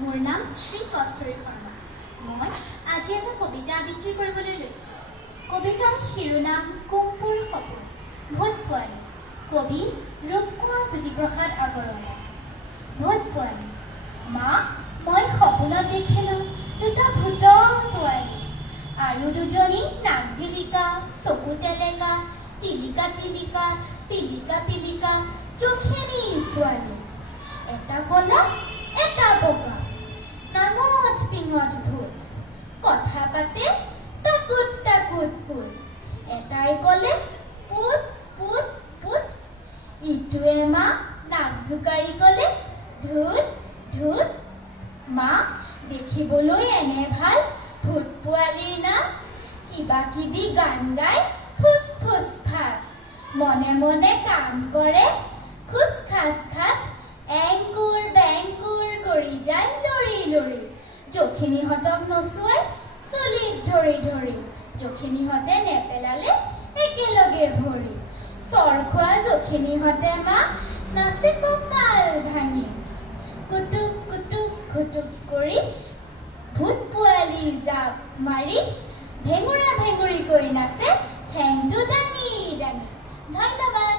মোৰ নাম শ্ৰী কস্তুৰী শৰ্মা। মই আজি এটা কবিতা আবৃত্তি কৰিবলৈ লৈছোঁ। কবিতাৰ শিৰোনাম কুম্পুৰ সপোন। ভূত পোৱালি। কবি ৰূপকোঁৱৰ জ্যোতিপ্ৰসাদ আগৰৱালা। ভূত পোৱালি। মা, মই সপোনত দেখিলোঁ দুটা ভূতৰ পোৱালি আৰু দুজনী নাক জিলিকা, চকু টেলেকা, টিলিকা টিলিকা, পিলিকা পিলিকা চখিনী ছোৱালী। এটা কলা, এটা বগা, নাঙঠ পিঙঠ ভূত। কথা পাতে টাকুত টাকুত পুত। এটাই কলে পুত পুত পুত, ইটোৱে মা নাক জোকাৰি কলে ধুত ধুত। মা, দেখিবলৈ এনে ভাল ভূত পোৱালিৰ নাচ, কিবা কিবি গান গাই ফুচ ফুচ ফাচ, মনে মনে কাম কৰে খুচ খাচ খাচ, এংকুৰ বেংকুৰ কৰি যায় লৰি লৰি। যখিনীহঁতক নচুৱাই চুলিত ধৰি ধৰি, যখিনীহঁতে নেপেলালে একেলগে ভৰি। চৰ খোৱা যখিনীহঁতে মা নাচে কঁকাল ভাঙি, কুটুক কুটুক খুটুক কৰি ভূত পোৱালি জাপ মাৰি, ভেঙুৰা ভেঙুৰিকৈ নাচে ঠেংটো দাঙি দাঙি। ধন্যবাদ।